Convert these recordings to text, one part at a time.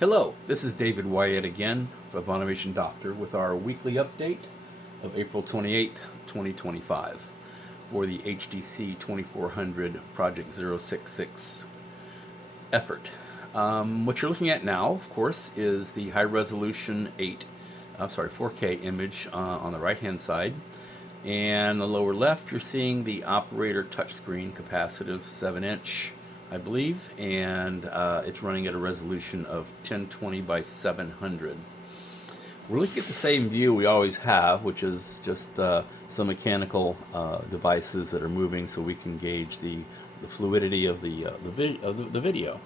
Hello, this is David Wyatt again for Automation Doctor with our weekly update of April 28, 2025 for the HDC 2400 Project 066 effort. What you're looking at now, of course, is the high resolution 4K image on the right hand side. And the lower left, you're seeing the operator touchscreen capacitive 7-inch, I believe, and it's running at a resolution of 1020 by 700. We're looking at the same view we always have, which is just some mechanical devices that are moving so we can gauge the fluidity of the video.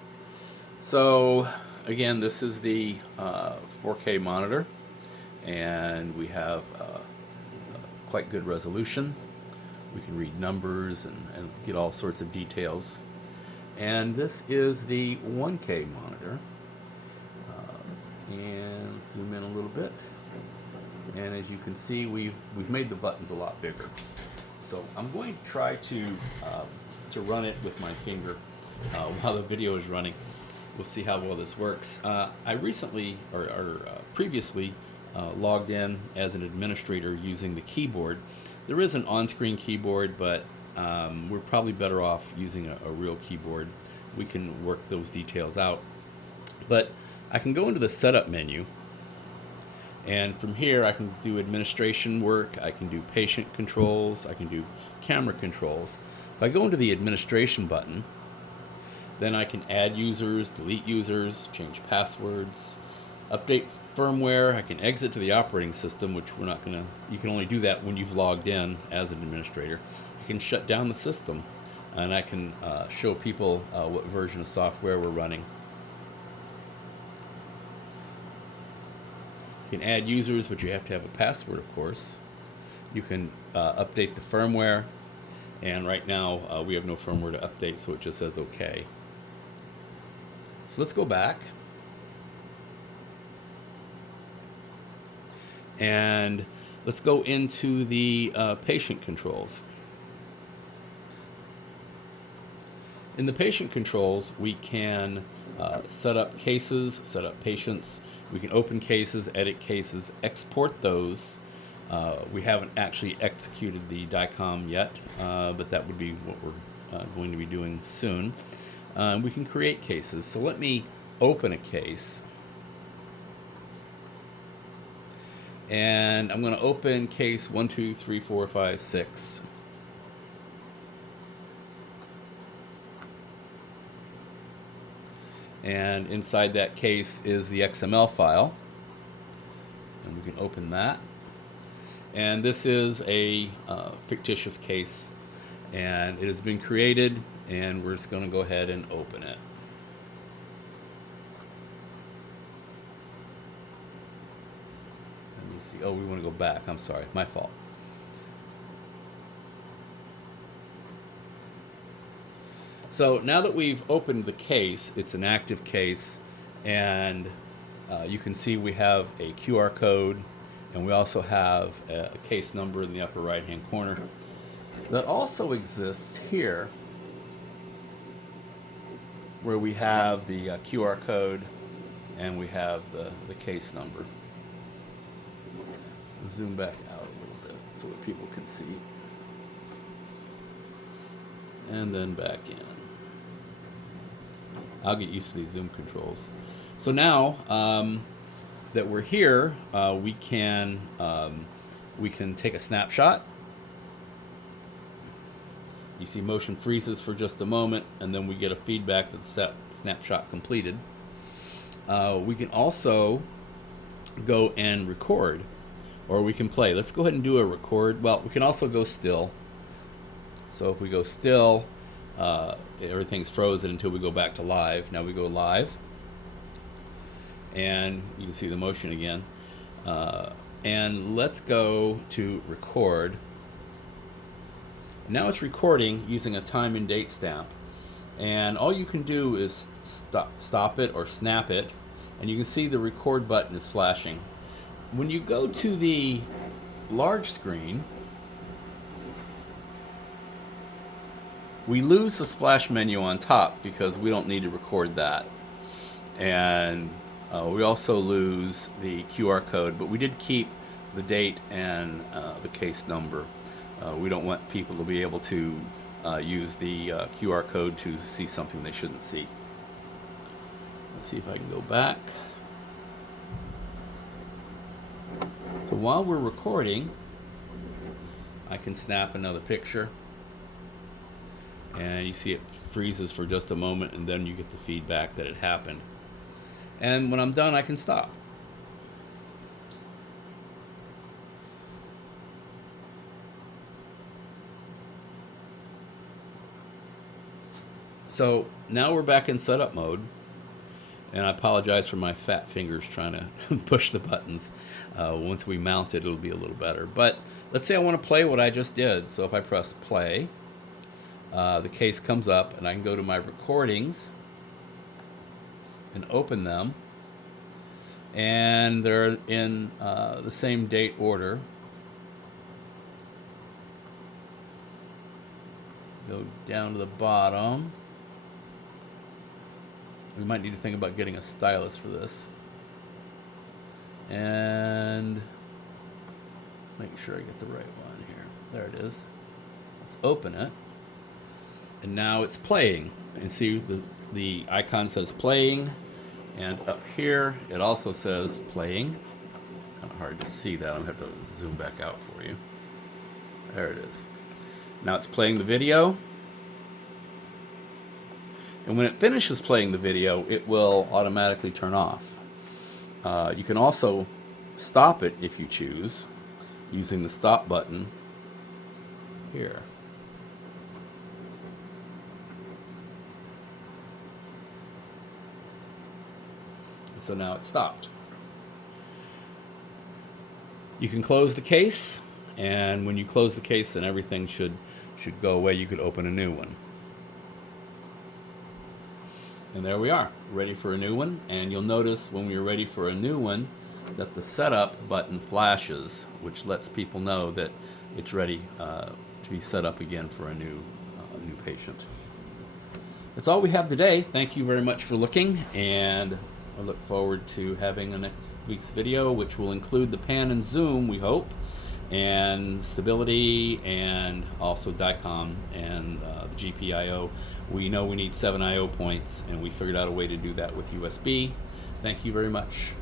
So again, this is the 4K monitor, and we have quite good resolution. We can read numbers and get all sorts of details. And this is the 1K monitor. And zoom in a little bit. And as you can see, we've made the buttons a lot bigger. So I'm going to try to run it with my finger while the video is running. We'll see how well this works. I recently, or previously, logged in as an administrator using the keyboard. There is an on-screen keyboard, but we're probably better off using a real keyboard. We can work those details out. But I can go into the setup menu, and from here I can do administration work, I can do patient controls, I can do camera controls. If I go into the administration button, then I can add users, delete users, change passwords, update firmware. I can exit to the operating system, which we're not going to, you can only do that when you've logged in as an administrator. I can shut down the system, and I can show people what version of software we're running. You can add users, but you have to have a password, of course. You can update the firmware, and right now we have no firmware to update, so it just says OK. So let's go back. And let's go into the patient controls. In the patient controls, we can set up cases, set up patients. We can open cases, edit cases, export those. We haven't actually executed the DICOM yet, but that would be what we're going to be doing soon. We can create cases. So let me open a case. And I'm going to open case 1, 2, 3, 4, 5, 6. And inside that case is the XML file. And we can open that. And this is a fictitious case. And it has been created, and we're just going to go ahead and open it. Oh, we want to go back. I'm sorry, my fault. So now that we've opened the case, it's an active case, and you can see we have a QR code, and we also have a case number in the upper right-hand corner. That also exists here, where we have the QR code, and we have the case number. Zoom back out a little bit so that people can see. And then back in. I'll get used to these zoom controls. So now that we're here, we can take a snapshot. You see motion freezes for just a moment, and then we get a feedback that the snapshot completed. We can also go and record, or we can play. Let's go ahead and do a record. Well, we can also go still. So if we go still, everything's frozen until we go back to live. Now we go live, and you can see the motion again. And let's go to record. Now it's recording using a time and date stamp. And all you can do is stop it or snap it, and you can see the record button is flashing. When you go to the large screen, we lose the splash menu on top because we don't need to record that. And We also lose the QR code, but we did keep the date and the case number. We don't want people to be able to use the QR code to see something they shouldn't see. Let's see if I can go back. So while we're recording, I can snap another picture, and you see it freezes for just a moment, and then you get the feedback that it happened. And when I'm done, I can stop. So now we're back in setup mode, and I apologize for my fat fingers trying to push the buttons. Once we mount it, it'll be a little better. But let's say I want to play what I just did. So if I press play, the case comes up, and I can go to my recordings and open them. And they're in the same date order. Go down to the bottom. We might need to think about getting a stylus for this. And make sure I get the right one here. There it is. Let's open it. And now it's playing. And see the icon says playing. And up here, it also says playing. Kind of hard to see that. I'm going to have to zoom back out for you. There it is. Now it's playing the video. And when it finishes playing the video, it will automatically turn off. You can also stop it if you choose, using the stop button here. So now it's stopped. You can close the case, and when you close the case, then everything should go away. You could open a new one. And there we are, ready for a new one. And you'll notice when we are ready for a new one that the setup button flashes, which lets people know that it's ready to be set up again for a new patient. That's all we have today. Thank you very much for looking, and I look forward to having a next week's video, which will include the pan and zoom, we hope, and stability, and also DICOM and the GPIO. We know we need 7 I/O points, and we figured out a way to do that with USB. Thank you very much.